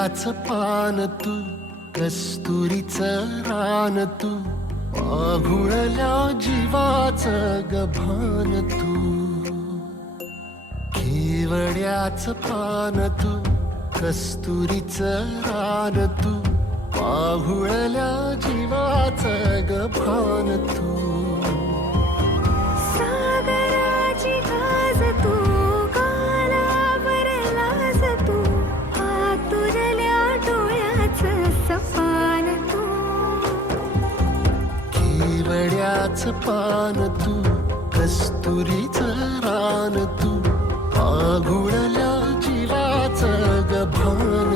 केवड्याच पान तू, कस्तुरीचं रान तू, आघुळल्या जीवाचं गभान तू. केवड्याच पान तू, कस्तुरीचं रान तू, आघुळल्या जीवाचं गभान तू. सागराची गाज तू, गालावरलाज तू, आतुरल्या डोळ्याचं सपान तू. केवड्याच पान तू, कस्तुरीचं रान तू, आघुळल्या जीवाचं गभान